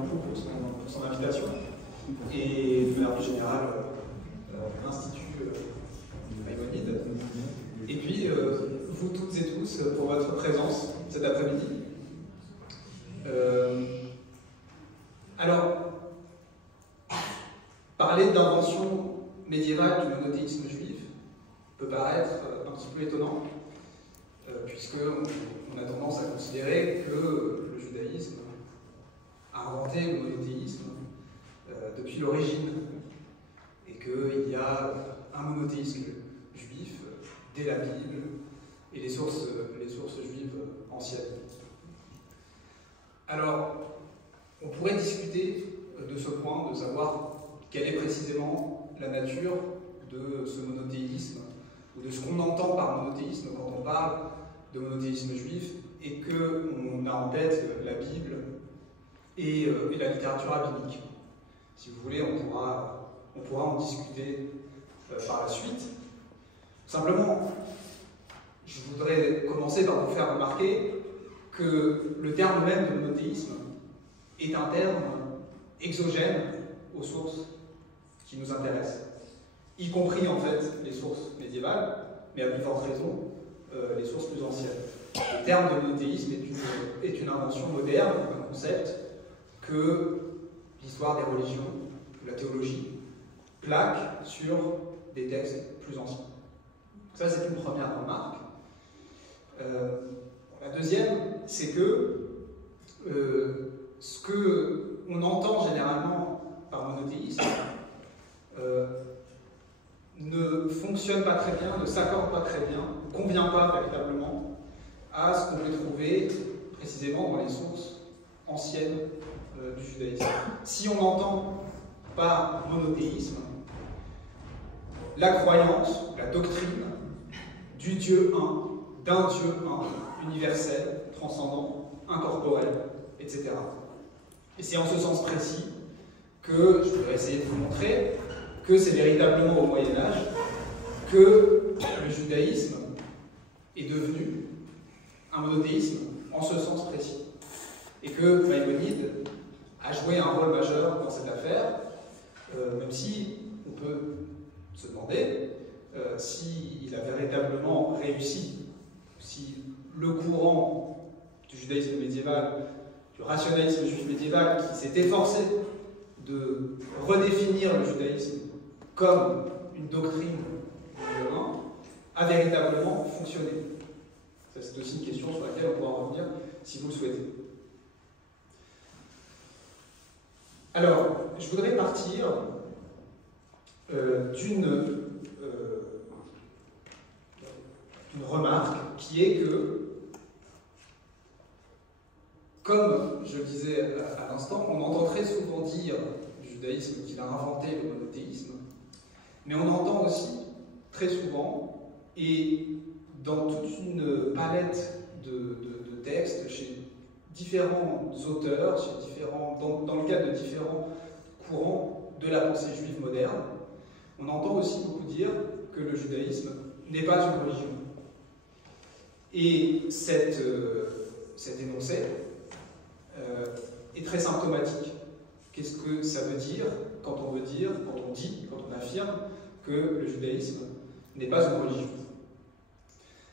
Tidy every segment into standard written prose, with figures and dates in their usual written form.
beaucoup pour son invitation et de manière plus générale l'Institut Maïmonide. Et puis vous toutes et tous pour votre présence cet après-midi. Alors, parler d'invention médiévale du monothéisme juif peut paraître un petit peu étonnant, puisqu'on a tendance à considérer que le judaïsme a inventé le monothéisme depuis l'origine, et qu'il y a un monothéisme juif dès la Bible et les sources juives anciennes. Alors, on pourrait discuter de ce point, de savoir quelle est précisément la nature de ce monothéisme, ou de ce qu'on entend par monothéisme quand on parle de monothéisme juif, et qu'on a en tête la Bible et la littérature rabbinique. Si vous voulez, on pourra en discuter par la suite. Simplement, je voudrais commencer par vous faire remarquer que le terme même de monothéisme est un terme exogène aux sources qui nous intéressent, y compris en fait les sources médiévales, mais à plus forte raison les sources plus anciennes. Le terme de monothéisme est une invention moderne, un concept que l'histoire des religions, la théologie, plaque sur des textes plus anciens. Ça, c'est une première remarque. La deuxième, c'est que ce qu'on entend généralement par monothéisme ne fonctionne pas très bien, ne s'accorde pas très bien, ne convient pas véritablement à ce qu'on peut trouver précisément dans les sources anciennes du judaïsme. Si on entend par monothéisme la croyance, la doctrine du Dieu un, d'un Dieu un, universel, transcendant, incorporel, etc. Et c'est en ce sens précis que je voudrais essayer de vous montrer que c'est véritablement au Moyen-Âge que le judaïsme est devenu un monothéisme en ce sens précis. Et que Maïmonide a joué un rôle majeur dans cette affaire, même si on peut se demander s'il a véritablement réussi, si le courant du judaïsme médiéval, du rationalisme juif médiéval, qui s'est efforcé de redéfinir le judaïsme comme une doctrine divine, a véritablement fonctionné. Ça, c'est aussi une question sur laquelle on pourra revenir si vous le souhaitez. Alors, je voudrais partir d'une remarque qui est que, comme je le disais à l'instant, on entend très souvent dire du judaïsme qu'il a inventé le monothéisme, mais on entend aussi très souvent, et dans toute une palette de textes, chez différents auteurs, dans le cadre de différents courants de la pensée juive moderne, on entend aussi beaucoup dire que le judaïsme n'est pas une religion. Et cet énoncé est très symptomatique. Qu'est-ce que ça veut dire quand on affirme que le judaïsme n'est pas une religion?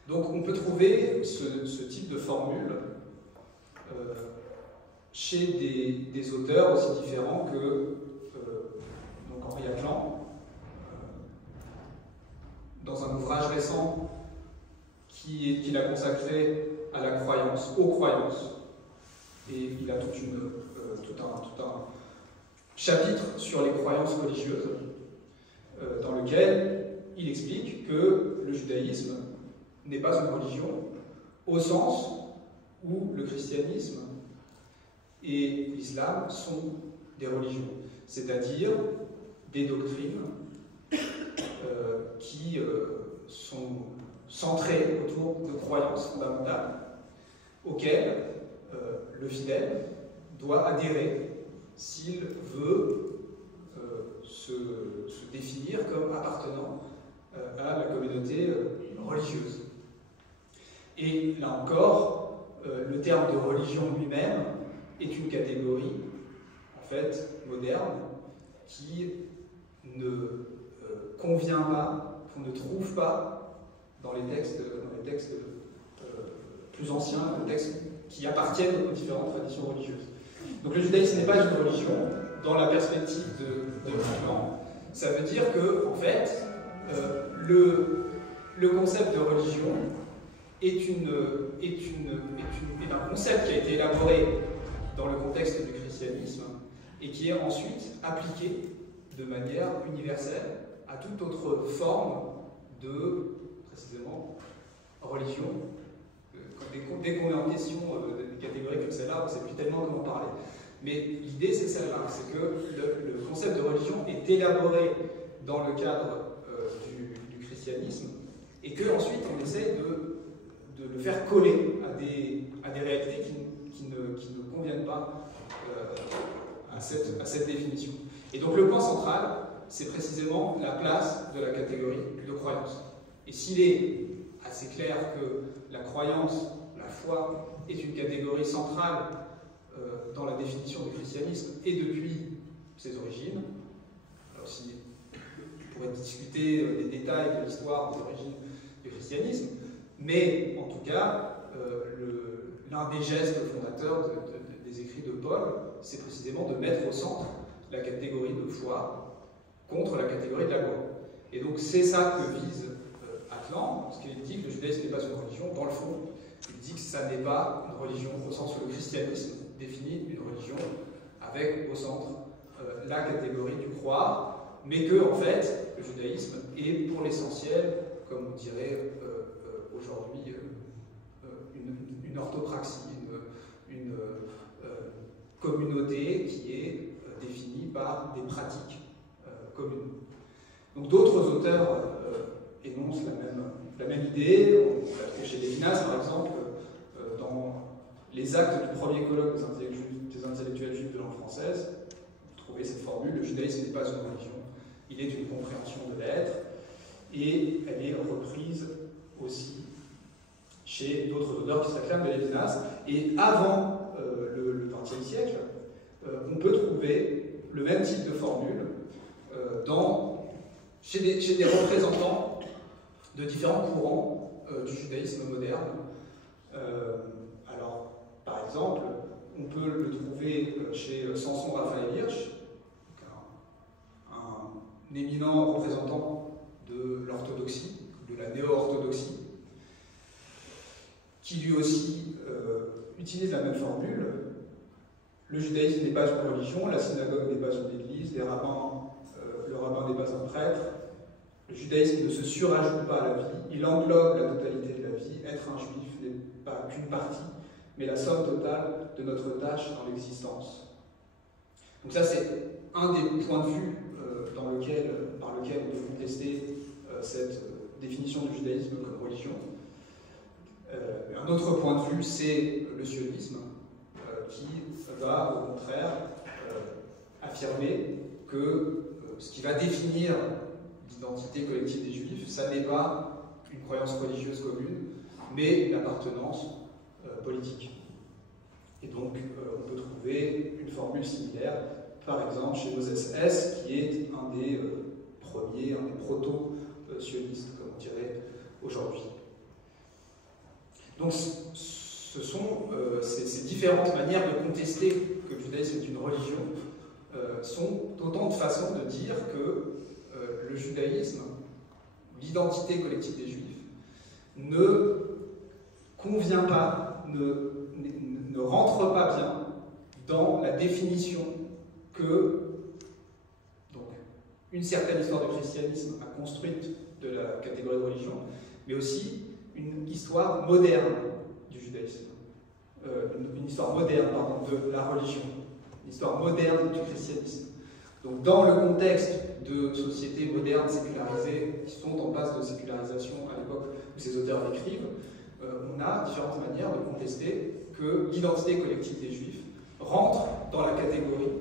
Donc on peut trouver ce type de formule chez des auteurs aussi différents que Henri Atlan, dans un ouvrage récent qu'il a consacré à la croyance, aux croyances, et il a tout un chapitre sur les croyances religieuses, dans lequel il explique que le judaïsme n'est pas une religion, au sens où le christianisme et l'islam sont des religions, c'est-à-dire des doctrines qui sont centrées autour de croyances fondamentales auxquelles le fidèle doit adhérer s'il veut se définir comme appartenant à la communauté religieuse. Et là encore, le terme de religion lui-même est une catégorie fait, moderne, qui ne convient pas, qu'on ne trouve pas dans les textes plus anciens, les textes qui appartiennent aux différentes traditions religieuses. Donc le judaïsme n'est pas une religion dans la perspective de Platon. Ça veut dire que, en fait, le concept de religion est un concept qui a été élaboré dans le contexte du christianisme et qui est ensuite appliqué de manière universelle à toute autre forme de, précisément, religion. Dès qu'on est en question de catégories comme celle-là, on ne sait plus tellement comment parler. Mais l'idée, c'est celle-là, c'est que le concept de religion est élaboré dans le cadre du christianisme et qu'ensuite on essaie de le faire coller à des réalités qui ne conviennent pas à cette définition. Et donc le point central, c'est précisément la place de la catégorie de croyance. Et s'il est assez clair que la croyance, la foi, est une catégorie centrale dans la définition du christianisme et depuis ses origines, alors si on pourrait discuter des détails de l'histoire des origines du christianisme, mais en tout cas, l'un des gestes fondateurs des écrits de Paul, c'est précisément de mettre au centre la catégorie de foi contre la catégorie de la loi. Et donc c'est ça que vise Atlan, parce qu'il dit que le judaïsme n'est pas une religion. Dans le fond, il dit que ça n'est pas une religion au sens où le christianisme définit une religion avec au centre la catégorie du croire, mais que en fait le judaïsme est pour l'essentiel, comme on dirait aujourd'hui, une orthopraxie, une communauté qui est définie par des pratiques communes. Donc d'autres auteurs énoncent la même idée. Chez Lévinas, par exemple, dans les actes du premier colloque des intellectuels juifs de langue française, vous trouvez cette formule: le judaïsme n'est pas une religion, il est une compréhension de l'être, et elle est reprise aussi chez d'autres auteurs qui s'acclament de Lévinas. Et avant le XXe siècle, on peut trouver le même type de formule chez des représentants de différents courants du judaïsme moderne. Alors, par exemple, on peut le trouver chez Samson Raphaël Hirsch, un éminent représentant de l'orthodoxie, de la néo-orthodoxie, qui lui aussi utilise la même formule. Le judaïsme n'est pas une religion, la synagogue n'est pas une église, le rabbin n'est pas un prêtre. Le judaïsme ne se surajoute pas à la vie, il englobe la totalité de la vie. Être un juif n'est pas qu'une partie, mais la somme totale de notre tâche dans l'existence. Donc ça, c'est un des points de vue par lequel on peut contester cette définition du judaïsme comme religion. Un autre point de vue, c'est le sionisme, qui va au contraire affirmer que ce qui va définir l'identité collective des Juifs, ça n'est pas une croyance religieuse commune, mais l'appartenance politique. Et donc, on peut trouver une formule similaire, par exemple, chez Moses Hess, qui est un des premiers, un des proto-sionistes, comme on dirait aujourd'hui. Donc, ce sont ces différentes manières de contester que le judaïsme est une religion, sont autant de façons de dire que le judaïsme, l'identité collective des Juifs, ne convient pas, ne rentre pas bien dans la définition que une certaine histoire du christianisme a construite de la catégorie de religion, mais aussi une histoire moderne du judaïsme, une histoire moderne, de la religion, une histoire moderne du christianisme. Donc dans le contexte de sociétés modernes sécularisées, qui sont en passe de sécularisation à l'époque où ces auteurs écrivent, on a différentes manières de contester que l'identité collective des Juifs rentre dans la catégorie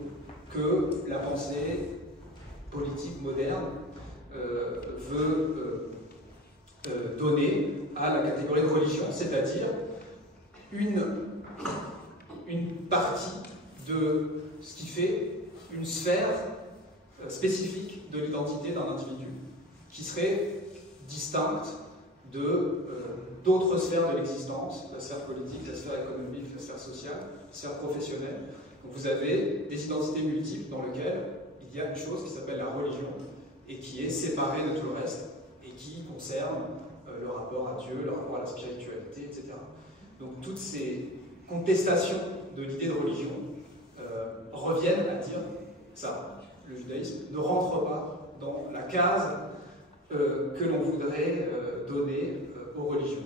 que la pensée politique moderne veut donner à la catégorie de religion, c'est-à-dire une partie de ce qui fait une sphère spécifique de l'identité d'un individu, qui serait distincte d'autres sphères de l'existence, la sphère politique, la sphère économique, la sphère sociale, la sphère professionnelle. Donc vous avez des identités multiples dans lesquelles il y a une chose qui s'appelle la religion et qui est séparée de tout le reste et qui concerne le rapport à Dieu, le rapport à la spiritualité, etc. Donc toutes ces contestations de l'idée de religion reviennent à dire ça. Le judaïsme ne rentre pas dans la case que l'on voudrait donner aux religions.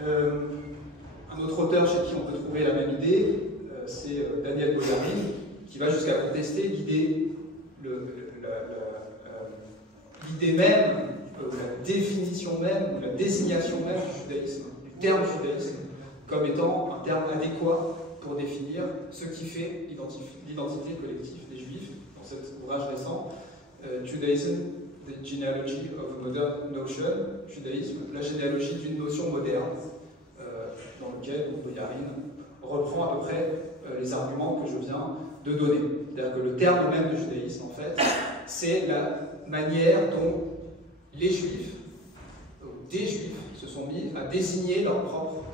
Un autre auteur chez qui on peut trouver la même idée, c'est Daniel Boyarin, qui va jusqu'à contester l'idée même, la définition même, ou la désignation même du judaïsme, du terme judaïsme, comme étant un terme adéquat pour définir ce qui fait l'identité collective des Juifs. Dans cet ouvrage récent, Judaism, the Genealogy of a Modern Notion, judaïsme, la généalogie d'une notion moderne, dans lequel Boyarin reprend à peu près les arguments que je viens de donner. C'est-à-dire que le terme même de judaïsme, en fait, c'est la manière dont les Juifs, des Juifs, se sont mis à désigner leur propre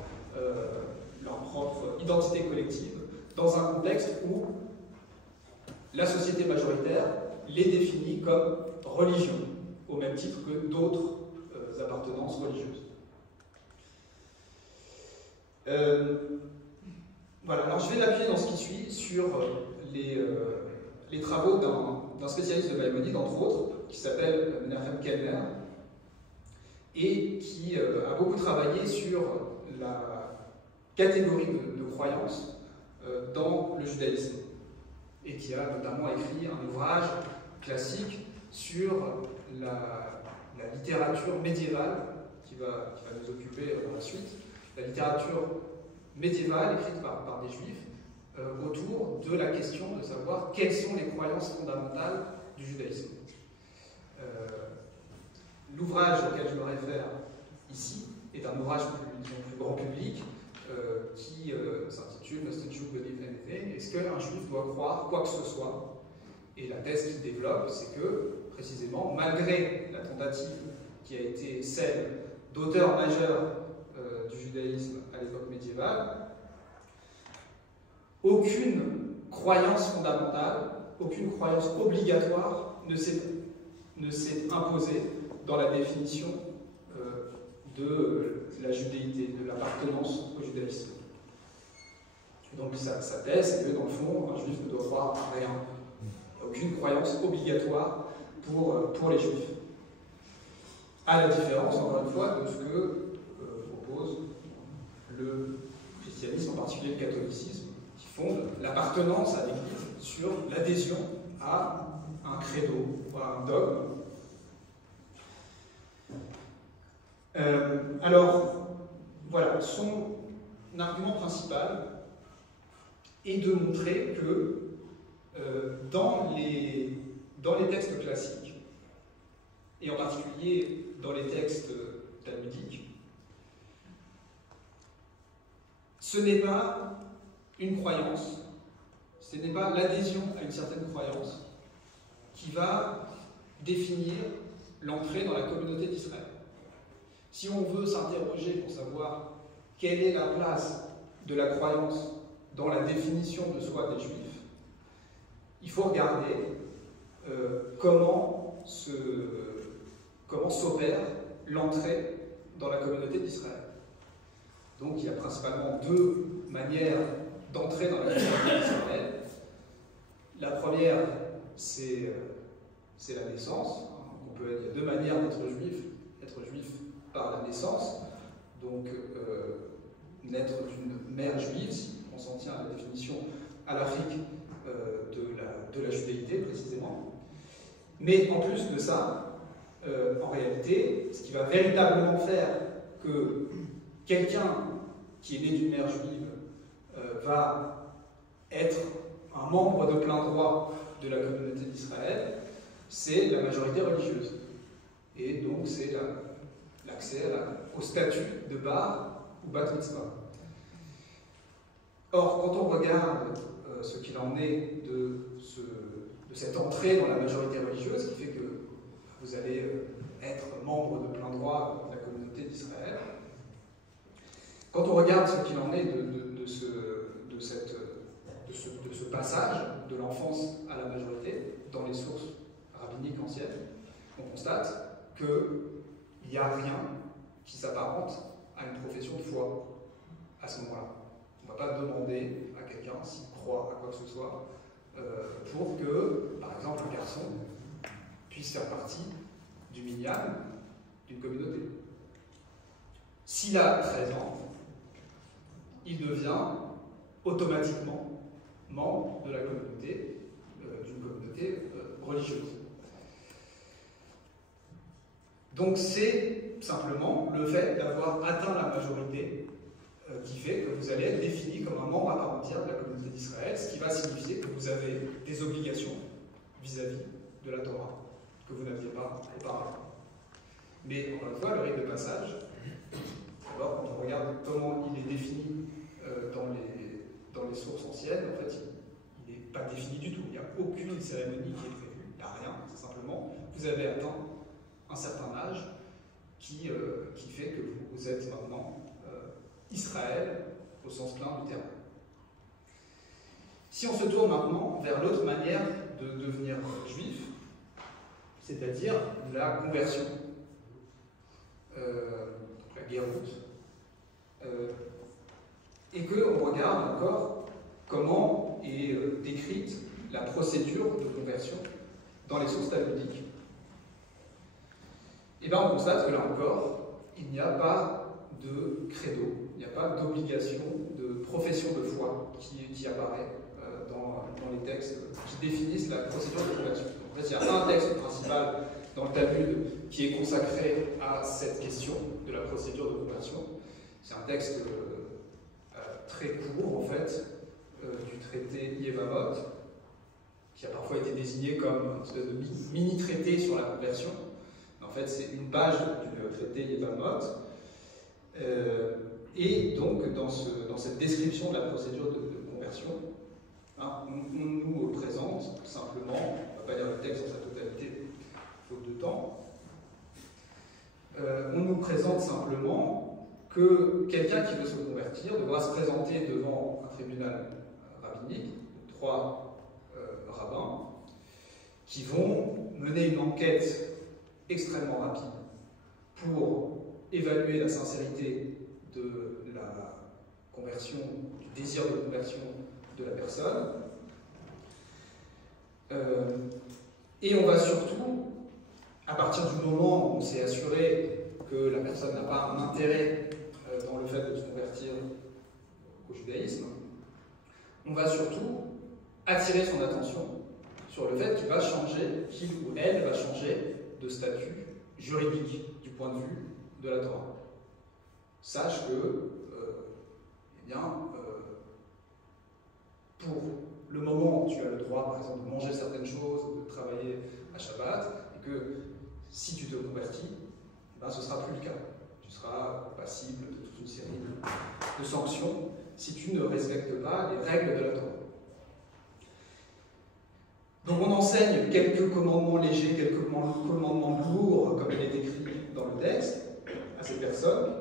identité collective dans un contexte où la société majoritaire les définit comme religion, au même titre que d'autres appartenances religieuses. Voilà, alors je vais m'appuyer dans ce qui suit sur les travaux d'un spécialiste de Maïmonide, entre autres, qui s'appelle Menachem Kellner, et qui a beaucoup travaillé sur la catégorie de croyances dans le judaïsme, et qui a notamment écrit un ouvrage classique sur la littérature médiévale, qui va nous occuper dans la suite, la littérature médiévale écrite par des juifs autour de la question de savoir quelles sont les croyances fondamentales du judaïsme. L'ouvrage auquel je me réfère ici est un ouvrage plus grand public qui s'intitule Must a Jew believe anything? Est-ce qu'un juif doit croire quoi que ce soit? Et la thèse qu'il développe, c'est que, précisément, malgré la tentative qui a été celle d'auteurs majeurs du judaïsme à l'époque médiévale, aucune croyance fondamentale, aucune croyance obligatoire ne s'est imposée dans la définition de la judéité, de l'appartenance au judaïsme. Donc sa thèse, c'est que dans le fond, un juif ne doit croire à rien. Aucune croyance obligatoire pour les juifs. À la différence, encore une fois, de ce que propose le christianisme, en particulier le catholicisme, qui fonde l'appartenance à l'Église sur l'adhésion à un credo, ou à un dogme. Alors, voilà, son argument principal est de montrer que dans les textes classiques, et en particulier dans les textes talmudiques, ce n'est pas une croyance, ce n'est pas l'adhésion à une certaine croyance qui va définir l'entrée dans la communauté d'Israël. Si on veut s'interroger pour savoir quelle est la place de la croyance dans la définition de soi des Juifs, il faut regarder comment s'opère l'entrée dans la communauté d'Israël. Donc il y a principalement deux manières d'entrer dans la communauté d'Israël. La première, c'est la naissance. Il y a deux manières d'être juif par la naissance, donc naître d'une mère juive, si on s'en tient à la définition alarique de la judéité précisément. Mais en plus de ça, en réalité, ce qui va véritablement faire que quelqu'un qui est né d'une mère juive va être un membre de plein droit de la communauté d'Israël, c'est la majorité religieuse. Et donc c'est l'accès au statut de bar ou bat mitzvah. Or, quand on regarde ce qu'il en est de cette entrée dans la majorité religieuse, qui fait que vous allez être membre de plein droit de la communauté d'Israël, quand on regarde ce qu'il en est de ce passage de l'enfance à la majorité dans les sources rabbiniques anciennes, on constate qu'il n'y a rien qui s'apparente à une profession de foi à ce moment-là. On ne va pas demander à quelqu'un s'il croit à quoi que ce soit pour que, par exemple, un garçon puisse faire partie du minyan d'une communauté. S'il a 13 ans, il devient automatiquement membre de la communauté, d'une communauté religieuse. Donc c'est simplement le fait d'avoir atteint la majorité qui fait que vous allez être défini comme un membre à part entière de la communauté d'Israël, ce qui va signifier que vous avez des obligations vis-à-vis de la Torah, que vous n'aviez pas auparavant. Mais encore une fois, le rite de passage, d'abord quand on regarde comment il est défini dans les sources anciennes, en fait, il n'est pas défini du tout. Il n'y a aucune cérémonie qui est prévue, il n'y a rien, c'est simplement, vous avez atteint un certain âge qui fait que vous êtes maintenant Israël au sens plein du terme. Si on se tourne maintenant vers l'autre manière de devenir juif, c'est-à-dire la conversion, la guéroute, et qu'on regarde encore comment est décrite la procédure de conversion dans les sources talmudiques, et bien on constate que là encore, il n'y a pas de credo, il n'y a pas d'obligation de profession de foi qui apparaît dans les textes qui définissent la procédure de conversion. En fait, il y a un texte principal dans le Talmud qui est consacré à cette question de la procédure de conversion. C'est un texte très court, en fait, du traité Yevamot, qui a parfois été désigné comme une espèce de mini-traité sur la conversion. En fait, c'est une page du traité Yevamot. Et donc, dans cette description de la procédure de conversion, hein, on nous présente simplement, on ne va pas lire le texte dans sa totalité, faute de temps, on nous présente simplement que quelqu'un qui veut se convertir devra se présenter devant un tribunal rabbinique, 3 rabbins, qui vont mener une enquête extrêmement rapide pour évaluer la sincérité de la conversion, du désir de conversion de la personne. Et on va surtout, à partir du moment où on s'est assuré que la personne n'a pas un intérêt dans le fait de se convertir au judaïsme, on va surtout attirer son attention sur le fait qu'il va changer, qu'il ou elle va changer de statut juridique du point de vue de la Torah. Sache que, pour le moment où tu as le droit, par exemple, de manger certaines choses, de travailler à Shabbat, et que si tu te convertis, ben, ce ne sera plus le cas. Tu seras passible de toute une série de sanctions si tu ne respectes pas les règles de la Torah. Donc on enseigne quelques commandements légers, quelques commandements lourds, comme il est écrit dans le texte, à ces personnes.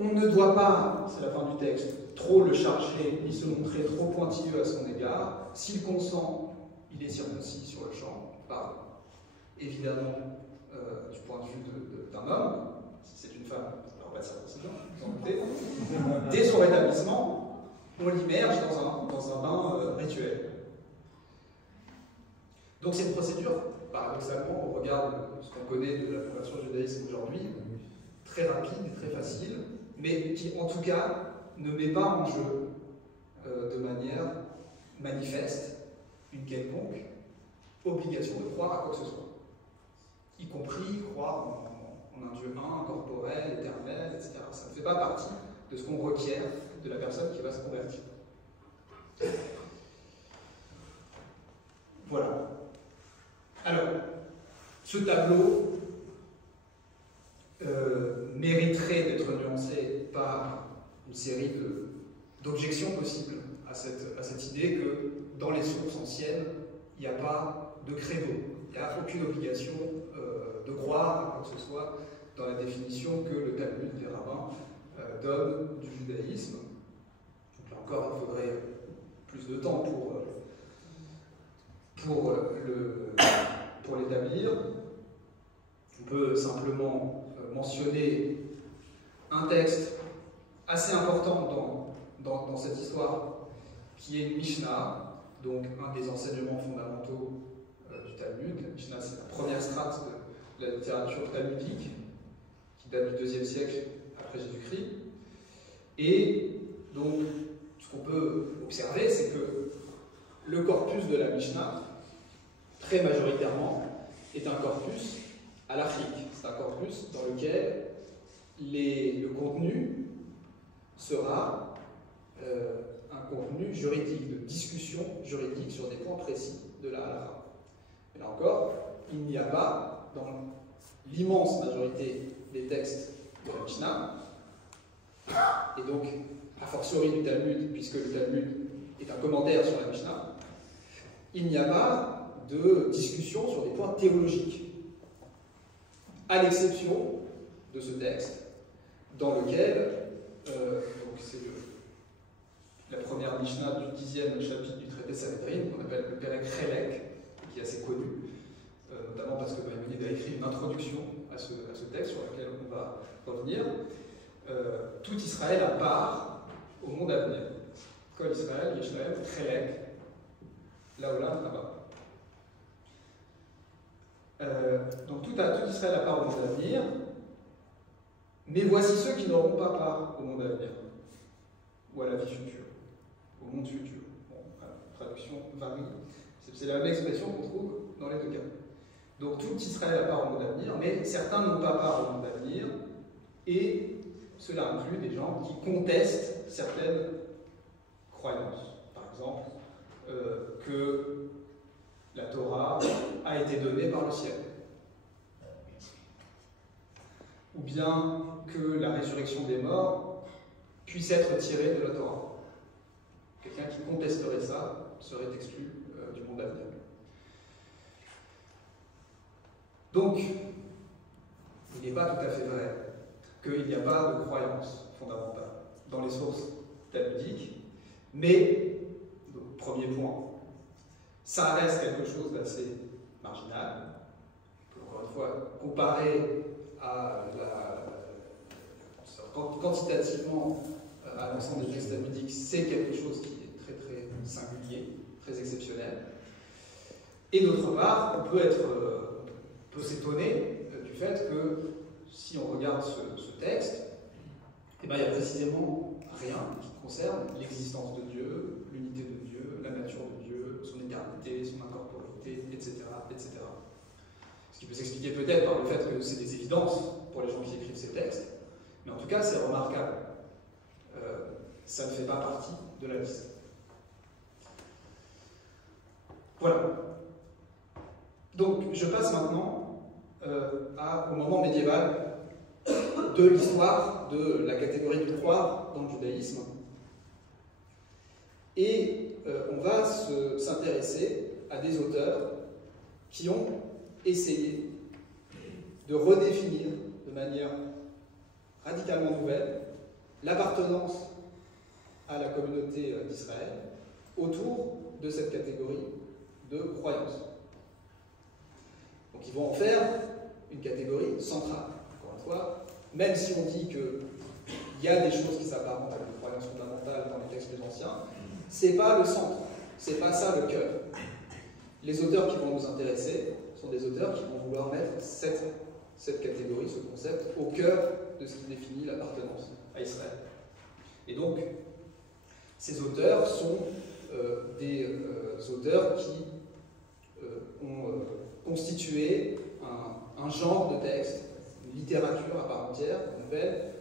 On ne doit pas, c'est la fin du texte, trop le charger, ni se montrer trop pointilleux à son égard. S'il consent, il est circoncis sur le champ, par évidemment du point de vue d'un homme. Si c'est une femme, alors pas de circoncision, vous en doutez. Dès son rétablissement, on l'immerge dans un bain rituel. Donc c'est une procédure, paradoxalement, au regard de ce qu'on connaît de la conversion au judaïsme aujourd'hui, très rapide et très facile, mais qui en tout cas ne met pas en jeu de manière manifeste une quelconque obligation de croire à quoi que ce soit, y compris croire en un Dieu incorporel, éternel, etc. Ça ne fait pas partie de ce qu'on requiert de la personne qui va se convertir. Voilà. Alors, ce tableau mériterait d'être nuancé par une série d'objection possible à cette idée que dans les sources anciennes, il n'y a pas de credo, il n'y a aucune obligation de croire à quoi que ce soit dans la définition que le Talmud des rabbins donne du judaïsme. Donc là encore, il faudrait plus de temps pour l'établir. On peut simplement mentionner un texte assez important dans cette histoire, qui est une Mishnah, donc un des enseignements fondamentaux du Talmud. La Mishnah, c'est la première strate de la littérature talmudique, qui date du IIe siècle après Jésus-Christ. Et donc, ce qu'on peut observer, c'est que le corpus de la Mishnah, très majoritairement, est un corpus halachique. C'est un corpus dans lequel le contenu sera un contenu juridique, de discussion juridique sur des points précis de la halakha. Et là encore, il n'y a pas, dans l'immense majorité des textes de la Mishnah, et donc a fortiori du Talmud, puisque le Talmud est un commentaire sur la Mishnah, il n'y a pas de discussion sur des points théologiques, à l'exception de ce texte, dans lequel, donc c'est la première Mishnah du 10e chapitre du traité Sanhedrin, qu'on appelle le Perek Chelek, qui est assez connu, notamment parce que Maïmonide a écrit une introduction à ce texte sur lequel on va revenir. Tout Israël a part au monde à venir. Kol Israël, Yeshnael, Chelek, Laolam, là-bas. Donc tout Israël a part au monde à venir, mais voici ceux qui n'auront pas part au monde à venir, ou à la vie future, au monde futur. Bon, la traduction varie. C'est la même expression qu'on trouve dans les deux cas. Donc tout Israël a part au monde à venir, mais certains n'ont pas part au monde à venir, et cela inclut des gens qui contestent certaines croyances. Par exemple, que la Torah a été donnée par le ciel. Ou bien que la résurrection des morts puisse être tirée de la Torah. Quelqu'un qui contesterait ça serait exclu du monde à venir. Donc, il n'est pas tout à fait vrai qu'il n'y a pas de croyance fondamentale dans les sources talmudiques, mais, donc, premier point, ça reste quelque chose d'assez marginal. Encore une fois, comparé à quantitativement à l'ensemble des textes talmudiques, c'est quelque chose qui est très très singulier, très exceptionnel. Et d'autre part, on peut s'étonner du fait que si on regarde ce texte, eh bien, il n'y a précisément rien qui concerne l'existence de Dieu, l'unité de Dieu, la nature de Dieu, son éternité, son incorporité, etc., etc. Ce qui peut s'expliquer peut-être par le fait que c'est des évidences pour les gens qui écrivent ces textes, mais en tout cas, c'est remarquable. Ça ne fait pas partie de la liste. Voilà. Donc, je passe maintenant au moment médiéval de l'histoire de la catégorie du croire dans le judaïsme. Et on va s'intéresser à des auteurs qui ont essayé de redéfinir de manière radicalement nouvelle l'appartenance à la communauté d'Israël autour de cette catégorie de croyance. Donc ils vont en faire une catégorie centrale. Encore une fois, même si on dit qu'il y a des choses qui s'apparentent à une croyance fondamentale dans les textes des anciens, c'est pas le centre, c'est pas ça le cœur. Les auteurs qui vont nous intéresser sont des auteurs qui vont vouloir mettre cette catégorie, ce concept, au cœur de ce qui définit l'appartenance à Israël. Et donc, ces auteurs sont des auteurs qui ont constitué un genre de texte, une littérature à part entière, qu'on appelle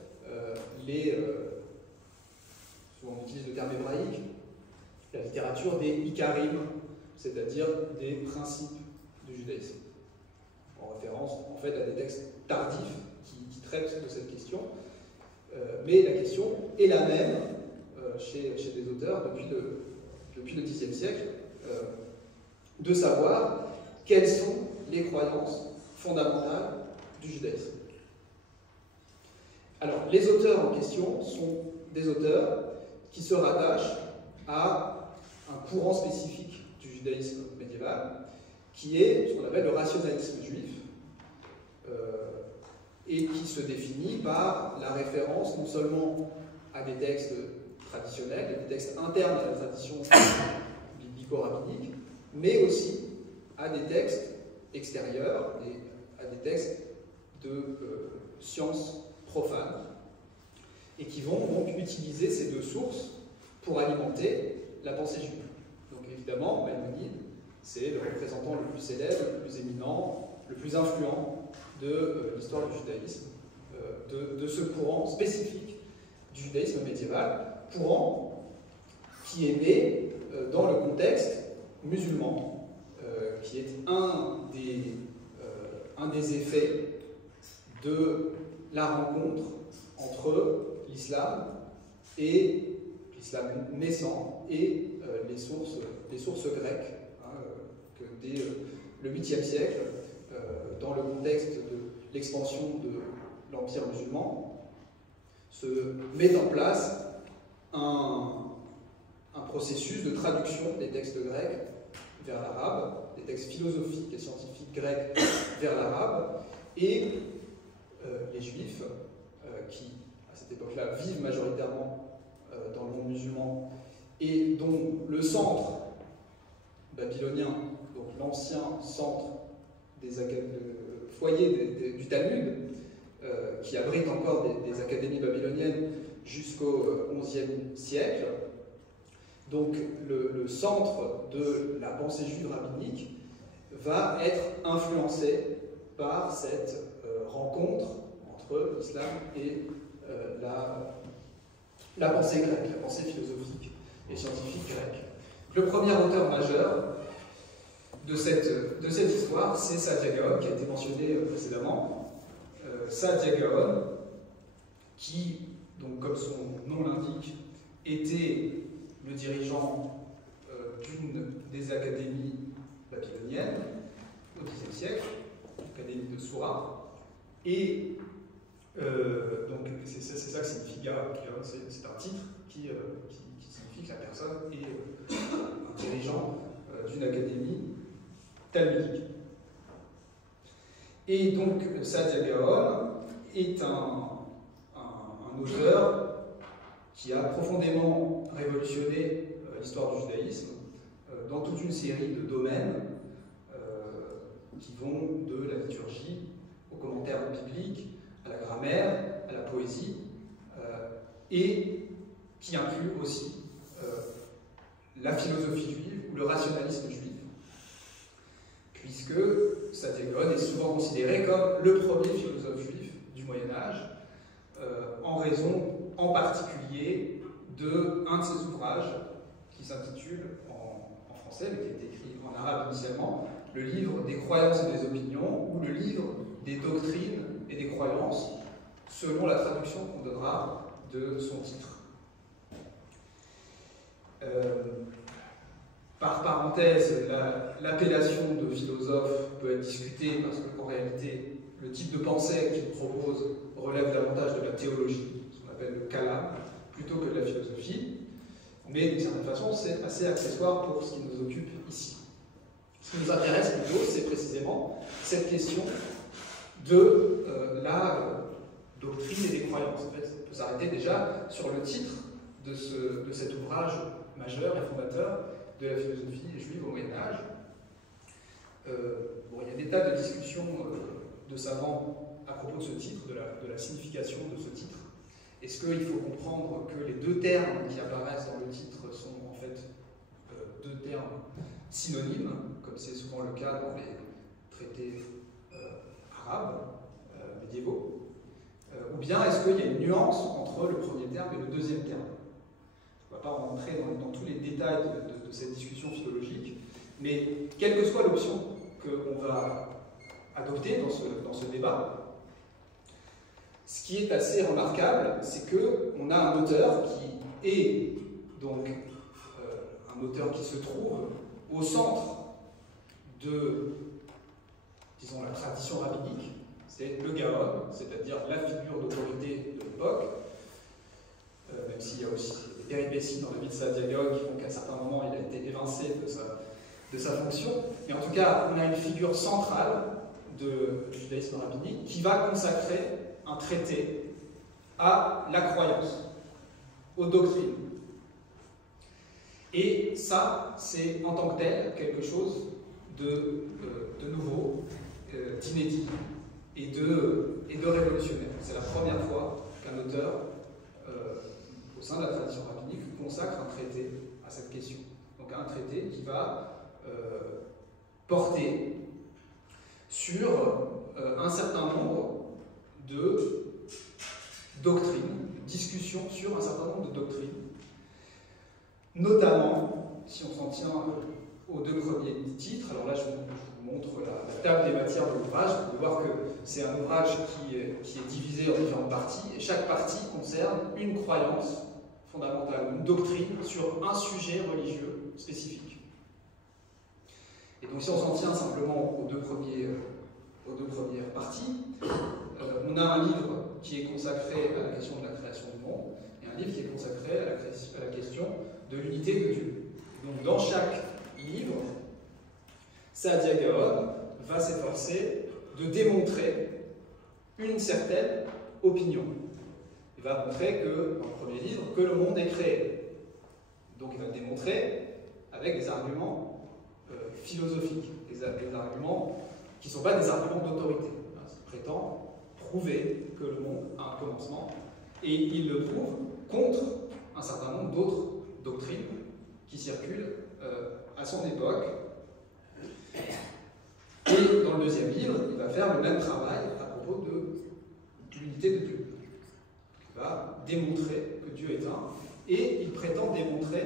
souvent on utilise le terme hébraïque, la littérature des Ikarim, c'est-à-dire des principes du judaïsme, en référence en fait à des textes tardifs qui traitent de cette question. Mais la question est la même chez des auteurs depuis le Xe siècle, de savoir quelles sont les croyances fondamentales du judaïsme. Alors, les auteurs en question sont des auteurs qui se rattachent à un courant spécifique du judaïsme médiéval, qui est ce qu'on appelle le rationalisme juif, et qui se définit par la référence non seulement à des textes traditionnels, des textes internes à la tradition biblico-rabbinique, mais aussi à des textes extérieurs, à des textes de sciences profanes, et qui vont donc utiliser ces deux sources pour alimenter la pensée juive. Donc évidemment, Maïmonide, c'est le représentant le plus célèbre, le plus éminent, le plus influent de l'histoire du judaïsme, de ce courant spécifique du judaïsme médiéval, courant qui est né dans le contexte musulman, qui est un des effets de la rencontre entre l'islam naissant et les sources grecques, que dès le 8e siècle, dans le contexte de l'expansion de l'Empire musulman, se met en place un processus de traduction des textes grecs vers l'arabe, des textes philosophiques et scientifiques grecs vers l'arabe, et les juifs, qui à cette époque-là vivent majoritairement dans le monde musulman, et dont le centre babylonien, donc l'ancien centre foyer du Talmud, qui abrite encore des académies babyloniennes jusqu'au XIe siècle. Donc le centre de la pensée juive rabbinique va être influencé par cette rencontre entre l'islam et la pensée grecque, la pensée philosophique et scientifique grecque. Le premier auteur majeur de cette histoire, c'est Saadia Gaon, qui a été mentionné précédemment. Saadia Gaon, qui, donc, comme son nom l'indique, était le dirigeant d'une des académies babyloniennes au Xe siècle, l'académie de Soura, et donc c'est ça que signifie Gaon. C'est un titre qui signifie que la personne est un dirigeant d'une académie talmudique. Et donc Saadia Gaon est un auteur qui a profondément révolutionné l'histoire du judaïsme dans toute une série de domaines qui vont de la liturgie aux commentaires bibliques, à la grammaire, à la poésie, et qui inclut aussi la philosophie juive ou le rationalisme juif, puisque Saadia Gaon est souvent considéré comme le premier philosophe juif du Moyen-Âge, en raison en particulier d'un de ses ouvrages qui s'intitule en français, mais qui a été écrit en arabe initialement, le livre des croyances et des opinions, ou le livre des doctrines et des croyances, selon la traduction qu'on donnera de son titre. Par parenthèse, l'appellation de philosophe peut être discutée parce qu'en réalité, le type de pensée qu'il propose relève davantage de la théologie, ce qu'on appelle le kalam, plutôt que de la philosophie. Mais d'une certaine façon, c'est assez accessoire pour ce qui nous occupe ici. Ce qui nous intéresse plutôt, c'est précisément cette question de la doctrine et des croyances. En fait, on peut s'arrêter déjà sur le titre de cet ouvrage majeur et fondateur de la philosophie juive au Moyen-Âge. Il y a des tas de discussions de savants à propos de ce titre, de la signification de ce titre. Est-ce qu'il faut comprendre que les deux termes qui apparaissent dans le titre sont en fait deux termes synonymes, comme c'est souvent le cas dans les traités arabes médiévaux, ou bien est-ce qu'il y a une nuance entre le premier terme et le deuxième terme? On ne va pas rentrer dans tous les détails de cette discussion philologique, mais quelle que soit l'option qu'on va adopter dans ce débat, ce qui est assez remarquable, c'est qu'on a un auteur qui est donc un auteur qui se trouve au centre de, disons, la tradition rabbinique, c'est le Gaon, c'est-à-dire la figure d'autorité de l'époque, même s'il y a aussi des péripéties dans la vie de Saadia Gaon qui font qu'à certains moments il a été évincé de sa fonction, mais en tout cas on a une figure centrale du judaïsme rabbinique qui va consacrer un traité à la croyance, aux doctrines. Et ça, c'est en tant que tel quelque chose de nouveau, d'inédit et de révolutionnaire. C'est la première fois qu'un auteur, au sein de la tradition rabbinique, consacre un traité à cette question. Donc un traité qui va porter sur un certain nombre de doctrines, discussions sur un certain nombre de doctrines, notamment, si on s'en tient aux deux premiers titres, alors là je vous montre la table des matières de l'ouvrage, vous pouvez voir que c'est un ouvrage qui est divisé en différentes parties, et chaque partie concerne une croyance fondamentale, une doctrine sur un sujet religieux spécifique. Et donc si on s'en tient simplement aux deux premières parties, on a un livre qui est consacré à la question de la création du monde, et un livre qui est consacré à la question de l'unité de Dieu. Donc dans chaque livre, Saadia Gaon va s'efforcer de démontrer une certaine opinion. Il va montrer que, dans le premier livre, que le monde est créé. Donc il va le démontrer avec des arguments philosophiques, des arguments qui ne sont pas des arguments d'autorité. Il prétend prouver que le monde a un commencement, et il le prouve contre un certain nombre d'autres doctrines qui circulent à son époque. Et dans le deuxième livre, il va faire le même travail à propos de l'unité de Dieu. Il va démontrer que Dieu est un, et il prétend démontrer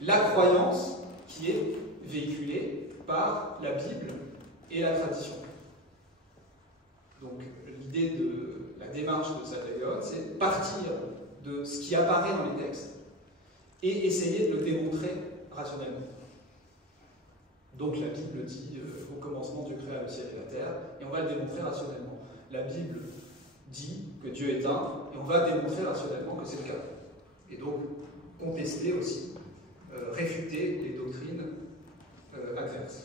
la croyance qui est véhiculée par la Bible et la tradition. Donc l'idée de la démarche de Saadia Gaon, c'est partir de ce qui apparaît dans les textes et essayer de le démontrer rationnellement. Donc la Bible dit au commencement Dieu créa le ciel et la terre, et on va le démontrer rationnellement. La Bible dit que Dieu est un, et on va démontrer rationnellement que c'est le cas. Et donc contester aussi, réfuter les doctrines adverses.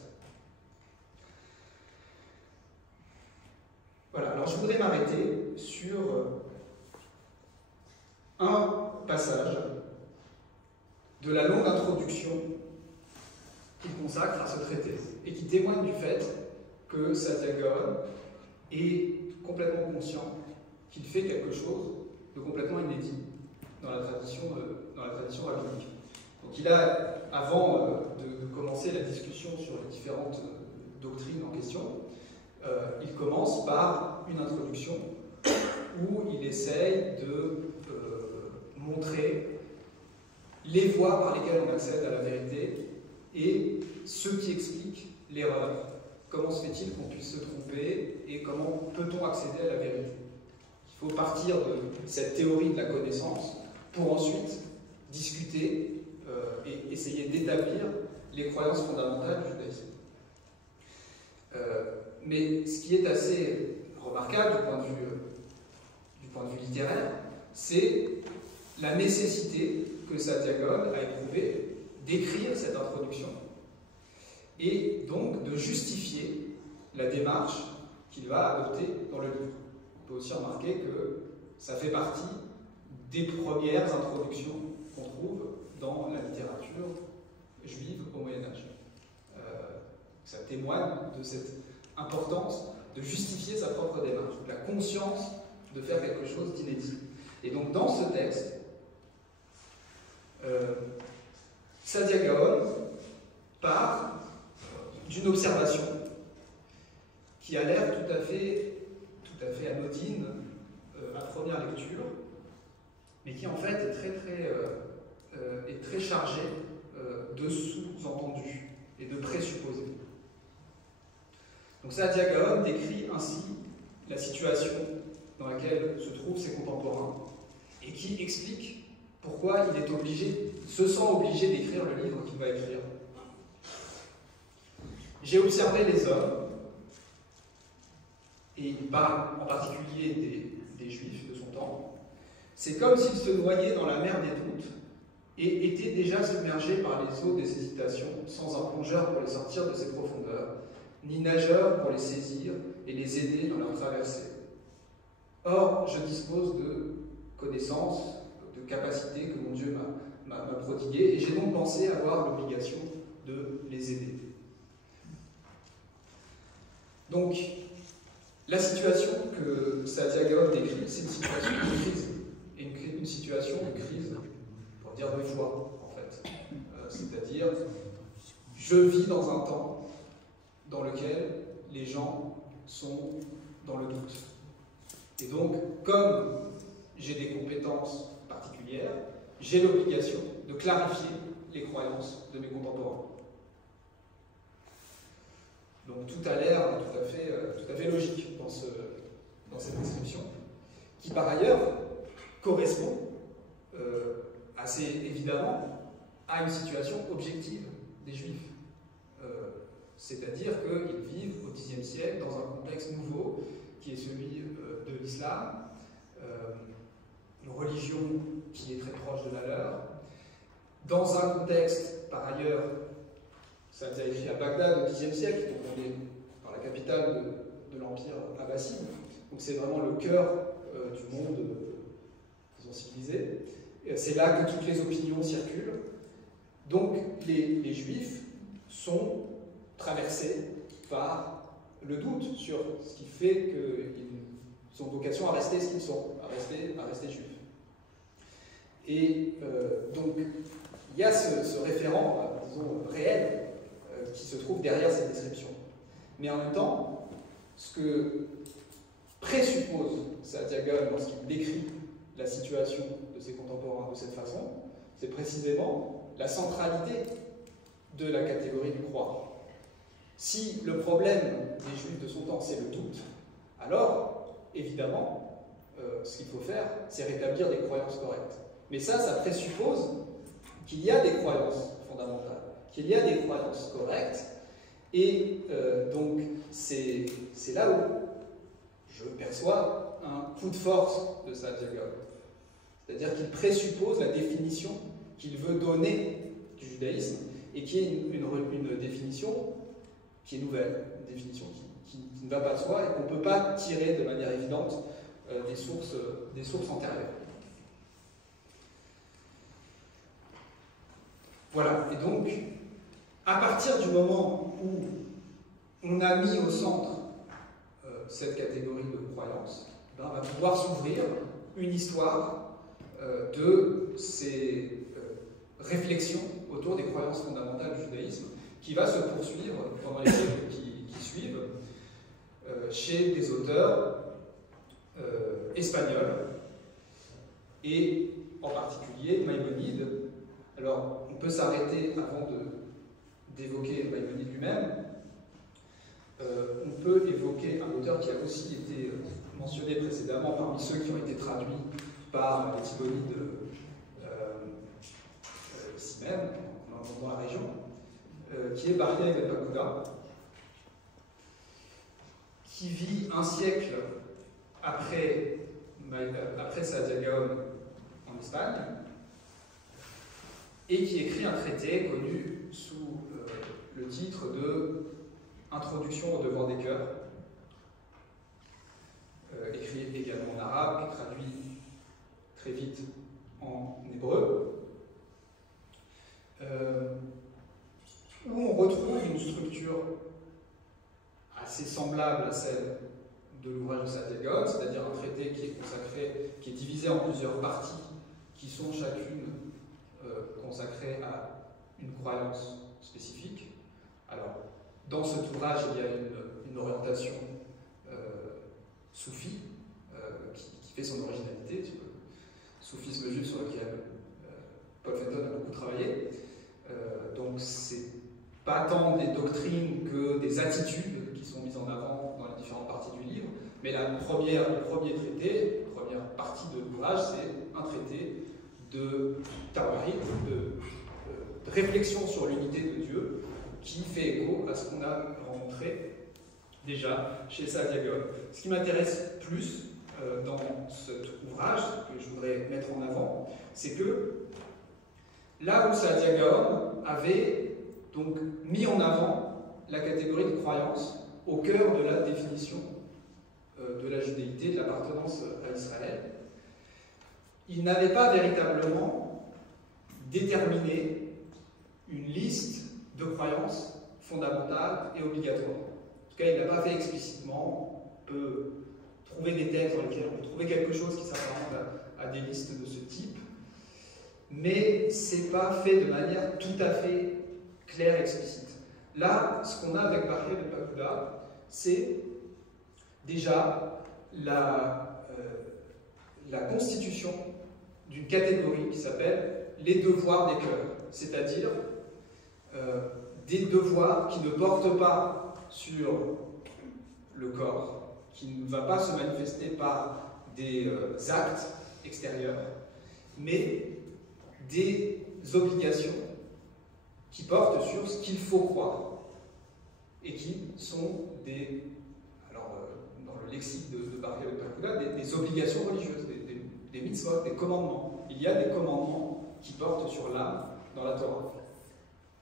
Voilà, alors je voudrais m'arrêter sur un passage de la longue introduction qu'il consacre à ce traité et qui témoigne du fait que Saadia Gaon est complètement conscient qu'il fait quelque chose de complètement inédit dans la tradition rabbinique. Donc il a, avant de commencer la discussion sur les différentes doctrines en question, il commence par une introduction où il essaye de montrer les voies par lesquelles on accède à la vérité et ce qui explique l'erreur. Comment se fait-il qu'on puisse se tromper et comment peut-on accéder à la vérité? Il faut partir de cette théorie de la connaissance pour ensuite discuter et essayer d'établir les croyances fondamentales du judaïsme. Mais ce qui est assez remarquable du point de vue littéraire, c'est la nécessité que Saadia Gaon a éprouvée d'écrire cette introduction et donc de justifier la démarche qu'il va adopter dans le livre. On peut aussi remarquer que ça fait partie des premières introductions qu'on trouve dans la littérature juive au Moyen-Âge. Ça témoigne de cette importance de justifier sa propre démarche, de la conscience de faire quelque chose d'inédit. Et donc dans ce texte, Saadia Gaon part d'une observation qui a l'air tout à fait anodine à première lecture, mais qui en fait est très chargée de sous-entendus et de présupposés. Donc Saadia Gaon décrit ainsi la situation dans laquelle se trouvent ses contemporains et qui explique pourquoi il se sent obligé d'écrire le livre qu'il va écrire. J'ai observé les hommes, et il parle en particulier des Juifs de son temps. C'est comme s'ils se noyaient dans la mer des doutes et étaient déjà submergés par les eaux des hésitations, sans un plongeur pour les sortir de ses profondeurs, ni nageur pour les saisir et les aider dans leur traversée. Or, je dispose de connaissances, de capacités que mon Dieu m'a prodiguées, et j'ai donc pensé avoir l'obligation de les aider. Donc, la situation que Saadia Gaon décrit, c'est une situation de crise, et une situation de crise, pour dire de foi, en fait. C'est-à-dire, je vis dans un temps dans lequel les gens sont dans le doute. Et donc, comme j'ai des compétences particulières, j'ai l'obligation de clarifier les croyances de mes contemporains. Donc tout a l'air tout à fait logique dans cette description, qui par ailleurs correspond assez évidemment à une situation objective des Juifs. C'est-à-dire qu'ils vivent au Xe siècle dans un contexte nouveau, qui est celui de l'islam, une religion qui est très proche de la leur, dans un contexte, par ailleurs, ça a été écrit à Bagdad au Xe siècle, donc on est dans la capitale de l'Empire abbasside, donc c'est vraiment le cœur du monde, disons, civilisé. C'est là que toutes les opinions circulent. Donc les Juifs sont traversés par le doute sur ce qui fait qu'ils ont vocation à rester ce qu'ils sont, à rester juifs. Et donc, il y a ce référent, disons, réel, qui se trouve derrière cette description. Mais en même temps, ce que présuppose Saadia Gaon lorsqu'il décrit la situation de ses contemporains de cette façon, c'est précisément la centralité de la catégorie du croire. Si le problème des Juifs de son temps, c'est le doute, alors, évidemment, ce qu'il faut faire, c'est rétablir des croyances correctes. Mais ça présuppose qu'il y a des croyances fondamentales, qu'il y a des croyances correctes, et donc c'est là où je perçois un coup de force de Saadia Gaon. C'est-à-dire qu'il présuppose la définition qu'il veut donner du judaïsme, et qui est une définition qui est nouvelle, une définition qui ne va pas de soi et qu'on ne peut pas tirer de manière évidente des sources antérieures. Voilà, et donc, à partir du moment où on a mis au centre cette catégorie de croyance, on va pouvoir s'ouvrir une histoire de ces réflexions autour des croyances fondamentales du judaïsme qui va se poursuivre pendant les siècles qui suivent chez des auteurs espagnols et en particulier Maïmonide. Alors on peut s'arrêter avant d'évoquer Maïmonide lui-même. On peut évoquer un auteur qui a aussi été mentionné précédemment parmi ceux qui ont été traduits par les Tibonides ici même, dans la région, qui est Baria ibn Bakuda, qui vit un siècle après Saadia Gaon en Espagne, et qui écrit un traité connu sous le titre de Introduction au devoir des cœurs, écrit également en arabe, traduit très vite en hébreu, où on retrouve une structure assez semblable à celle de l'ouvrage de Saadia Gaon, c'est-à-dire un traité qui est consacré, qui est divisé en plusieurs parties, qui sont chacune consacrées à une croyance spécifique. Alors, dans cet ouvrage, il y a une orientation soufie qui fait son originalité, sur le soufisme juif sur lequel Paul Fenton a beaucoup travaillé. Donc, c'est pas tant des doctrines que des attitudes qui sont mises en avant dans les différentes parties du livre, mais le premier traité, la première partie de l'ouvrage, c'est un traité de tawhid, de réflexion sur l'unité de Dieu, qui fait écho à ce qu'on a rencontré déjà chez Saadia Gaon. Ce qui m'intéresse plus dans cet ouvrage, que je voudrais mettre en avant, c'est que là où Saadia Gaon avait donc mis en avant la catégorie de croyance au cœur de la définition de la judéité, de l'appartenance à Israël, il n'avait pas véritablement déterminé une liste de croyances fondamentales et obligatoires. En tout cas, il ne l'a pas fait explicitement. On peut trouver des textes dans lesquels on peut trouver quelque chose qui s'apparente à des listes de ce type, mais ce n'est pas fait de manière tout à fait claire et explicite. Là, ce qu'on a avec Bahia de Pakuda, c'est déjà la constitution d'une catégorie qui s'appelle les devoirs des cœurs, c'est-à-dire des devoirs qui ne portent pas sur le corps, qui ne va pas se manifester par des actes extérieurs, mais des obligations qui portent sur ce qu'il faut croire et qui sont des, dans le lexique de Bahia de Pakuda, des obligations religieuses, des mitzvot, des commandements. Il y a des commandements qui portent sur l'âme dans la Torah.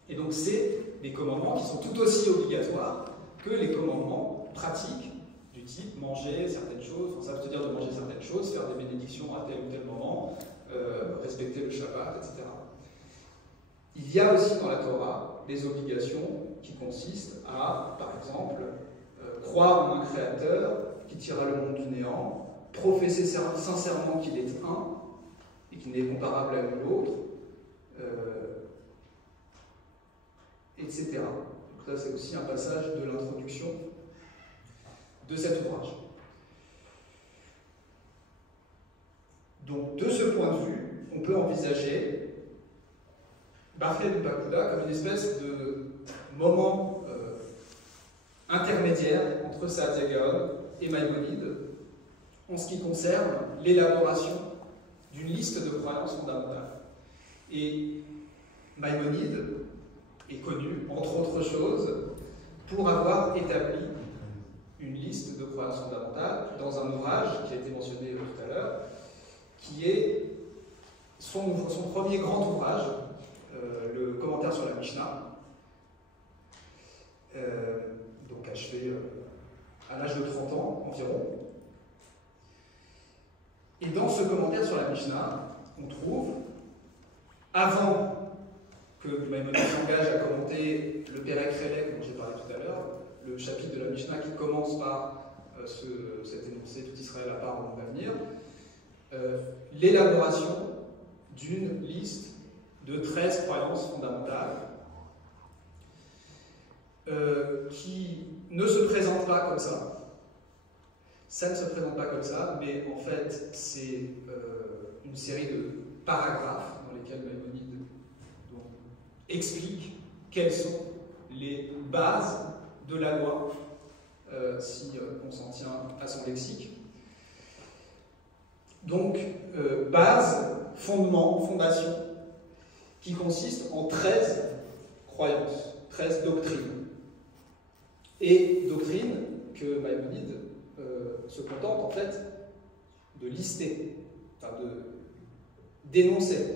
Et donc c'est des commandements qui sont tout aussi obligatoires que les commandements pratiques du type manger certaines choses, s'abstenir de manger certaines choses, faire des bénédictions à tel ou tel moment, respecter le Shabbat, etc. Il y a aussi dans la Torah des obligations qui consistent à, par exemple, croire en un créateur qui tirera le monde du néant, professer sincèrement qu'il est un et qu'il n'est comparable à nul autre, etc. Donc ça, c'est aussi un passage de l'introduction de cet ouvrage. Donc, de ce point de vue, on peut envisager Bahia de Pakuda comme une espèce de moment intermédiaire entre Saadia Gaon et Maïmonide en ce qui concerne l'élaboration d'une liste de croyances fondamentales. Et Maïmonide est connu, entre autres choses, pour avoir établi une liste de croyances fondamentales dans un ouvrage qui a été mentionné tout à l'heure, qui est son premier grand ouvrage, le commentaire sur la Mishnah, donc achevé à l'âge de 30 ans environ. Et dans ce commentaire sur la Mishnah, on trouve, avant que Maïmonide s'engage à commenter le Perek Relek dont j'ai parlé tout à l'heure, le chapitre de la Mishnah qui commence par cet énoncé tout Israël à part on va venir, l'élaboration d'une liste de 13 croyances fondamentales qui ne se présentent pas comme ça. Ça ne se présente pas comme ça, mais en fait, c'est une série de paragraphes dans lesquels Maïmonide explique quelles sont les bases de la loi, si on s'en tient à son lexique. Donc, base, fondement, fondation, qui consiste en 13 croyances, 13 doctrines. Et doctrines que Maïmonide se contente en fait de lister, enfin de d'énoncer,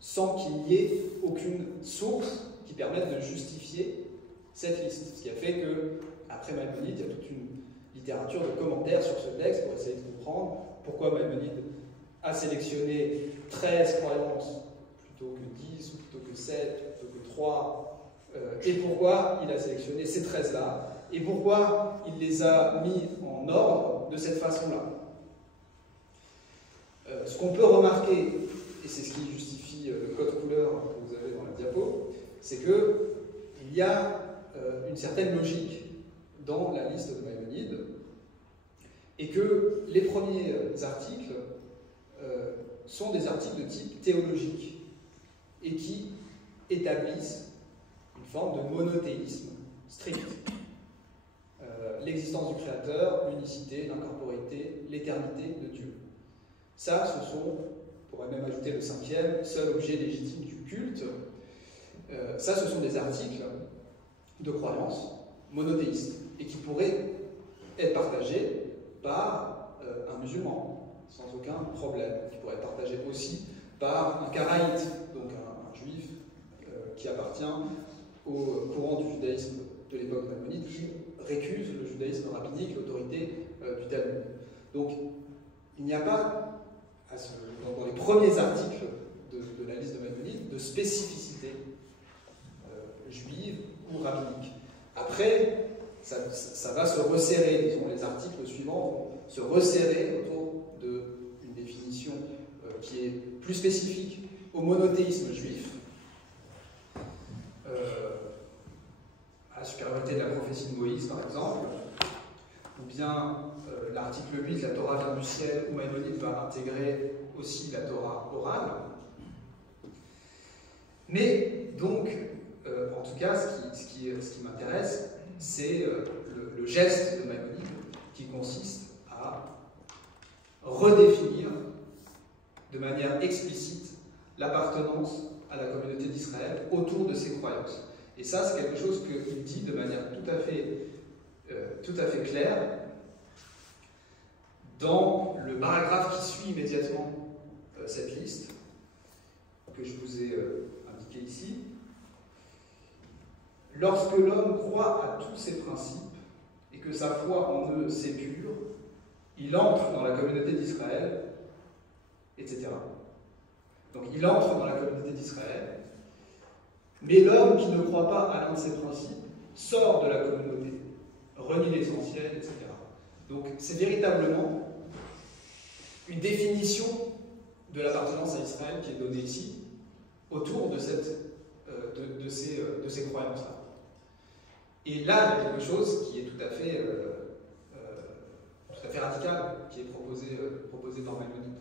sans qu'il y ait aucune source qui permette de justifier cette liste. Ce qui a fait que, après Maïmonide, il y a toute une littérature de commentaires sur ce texte pour essayer de comprendre pourquoi Maïmonide a sélectionné 13 croyances plutôt que 10, ou plutôt que 7, plutôt que 3, et pourquoi il a sélectionné ces 13-là, et pourquoi il les a mis en ordre de cette façon-là. Ce qu'on peut remarquer, et c'est ce qui justifie le code couleur que vous avez dans la diapo, c'est qu'il y a une certaine logique dans la liste de Maïmonide, et que les premiers articles sont des articles de type théologique, et qui établissent une forme de monothéisme strict. L'existence du Créateur, l'unicité, l'incorporéité, l'éternité de Dieu. Ça, ce sont, pourrait même ajouter le cinquième, seul objet légitime du culte. Ça, ce sont des articles de croyance monothéistes et qui pourraient être partagés par un musulman, sans aucun problème, qui pourrait être partagé aussi par un karaïte, donc un juif qui appartient au courant du judaïsme de l'époque maïmonide, qui récuse le judaïsme rabbinique, l'autorité du Talmud. Donc, il n'y a pas, dans les premiers articles de la liste de Maïmonide, de spécificité juive ou rabbinique. Après, ça va se resserrer, disons, les articles suivants vont se resserrer autour d'une définition qui est plus spécifique au monothéisme juif, à la supériorité de la prophétie de Moïse, par exemple, ou bien l'article 8, la Torah vient du ciel, où Maïmonide va intégrer aussi la Torah orale. Mais donc, en tout cas, ce qui m'intéresse, c'est le geste de Maïmonide qui consiste à redéfinir de manière explicite l'appartenance à la communauté d'Israël autour de ses croyances. Et ça, c'est quelque chose qu'il dit de manière tout à fait claire dans le paragraphe qui suit immédiatement cette liste, que je vous ai indiqué ici. Lorsque l'homme croit à tous ces principes et que sa foi en eux s'épure, il entre dans la communauté d'Israël, etc. Donc il entre dans la communauté d'Israël, mais l'homme qui ne croit pas à l'un de ces principes sort de la communauté, renie l'essentiel, etc. Donc c'est véritablement une définition de l'appartenance à Israël qui est donnée ici, autour de ces croyances-là. Et là, il y a quelque chose qui est tout à fait radical, qui est proposé par Maïmonide.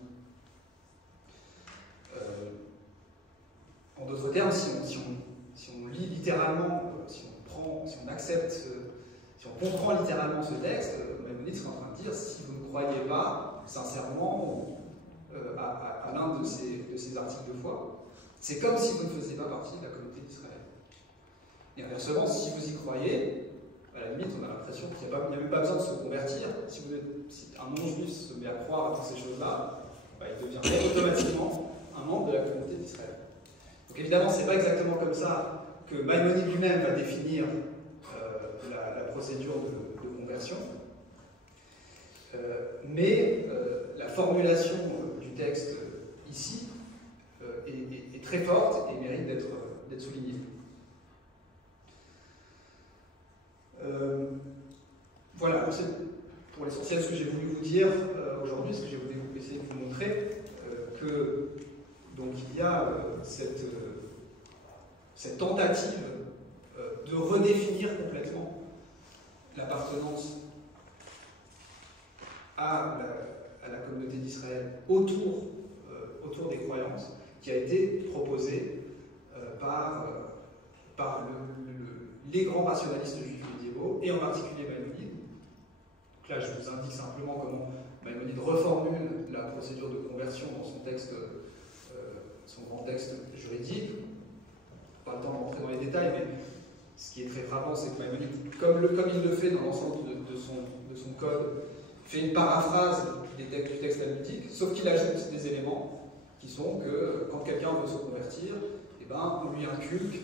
En d'autres termes, si on lit littéralement, si on accepte, si on comprend littéralement ce texte, Maïmonide serait en train de dire, si vous ne croyez pas sincèrement à l'un de ces articles de foi, c'est comme si vous ne faisiez pas partie de la communauté d'Israël. Et inversement, si vous y croyez, à la limite, on a l'impression qu'il n'y a même pas besoin de se convertir. Si un non-juif se met à croire à toutes ces choses-là, il devient automatiquement un membre de la communauté d'Israël. Donc évidemment, ce n'est pas exactement comme ça que Maïmonide lui-même va définir la procédure de conversion. Mais la formulation du texte ici est très forte et mérite d'être soulignée. Voilà, pour l'essentiel ce que j'ai voulu vous dire aujourd'hui, ce que j'ai voulu essayer de vous montrer, que donc il y a cette tentative de redéfinir complètement l'appartenance à la communauté d'Israël autour des croyances, qui a été proposée par les grands rationalistes juifs médiévaux, et en particulier Maïmonide. Donc là, je vous indique simplement comment Maïmonide reformule la procédure de conversion dans son texte, son grand texte juridique. Pas le temps d'entrer dans les détails, mais ce qui est très frappant, c'est que Maïmonide, comme il le fait dans l'ensemble de son code, fait une paraphrase du texte talmudique, sauf qu'il ajoute des éléments qui sont que quand quelqu'un veut se convertir, on lui inculque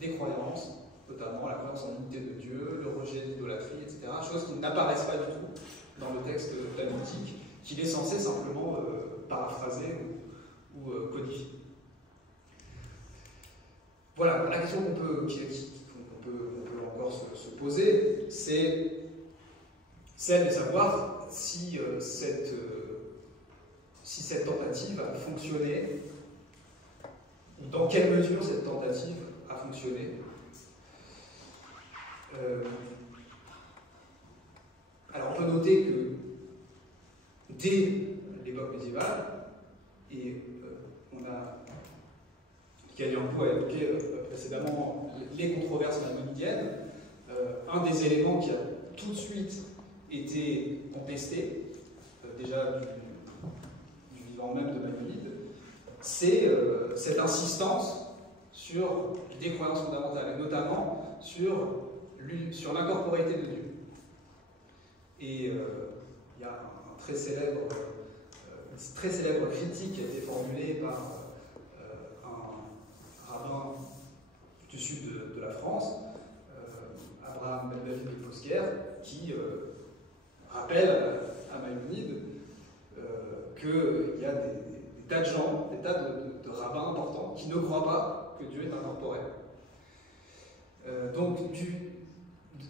des croyances, notamment la croyance en l'unité de Dieu, le rejet de l'idolâtrie, etc. Choses qui n'apparaissent pas du tout dans le texte talmudique, qu'il est censé simplement paraphraser ou codifier. Voilà, la question qu'on peut encore se poser, c'est celle de savoir si cette tentative a fonctionné, ou dans quelle mesure cette tentative a fonctionné. Alors on peut noter que dès l'époque médiévale, et Kaliampo a évoqué précédemment les controverses maïmonidiennes, un des éléments qui a tout de suite été contesté, déjà du vivant même de Maïmonide, c'est cette insistance sur des croyances fondamentales, et notamment sur l'incorporéité de Dieu. Et il y a une très célèbre critique qui a été formulée par un rabbin du sud de la France, Abraham Ben David de Plosker, qui rappelle à Maïmonide qu'il y a des tas de gens, des tas de rabbins importants qui ne croient pas que Dieu est incorporel. Donc,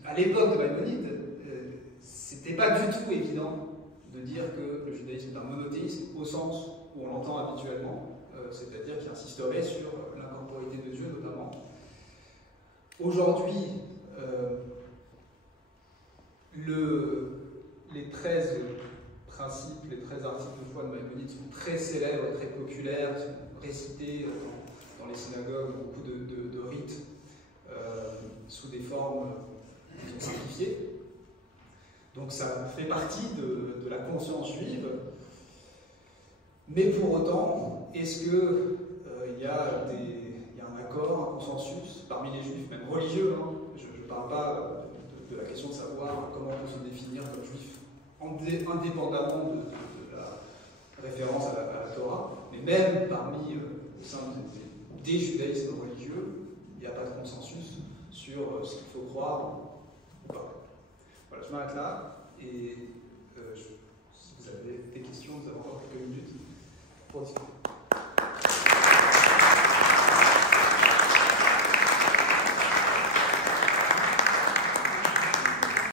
à l'époque de Maïmonide, c'était pas du tout évident de dire que le judaïsme est un monothéisme au sens où on l'entend habituellement, c'est-à-dire qui insisterait sur l'incorporéité de Dieu notamment. Aujourd'hui, les 13 principes, les 13 articles de foi de Maïmonide sont très célèbres, très populaires, sont récités dans les synagogues, beaucoup de rites sous des formes simplifiées. Donc ça fait partie de la conscience juive. Mais pour autant, est-ce qu'il y a un accord, un consensus parmi les juifs, même religieux, hein, je ne parle pas de la question de savoir comment on peut se définir comme juif, indépendamment de la référence à la Torah, mais même parmi au sein des judaïsmes religieux, il n'y a pas de consensus sur ce qu'il faut croire ou pas. Voilà, je m'arrête là, et si vous avez des questions, nous avons encore quelques minutes pour discuter.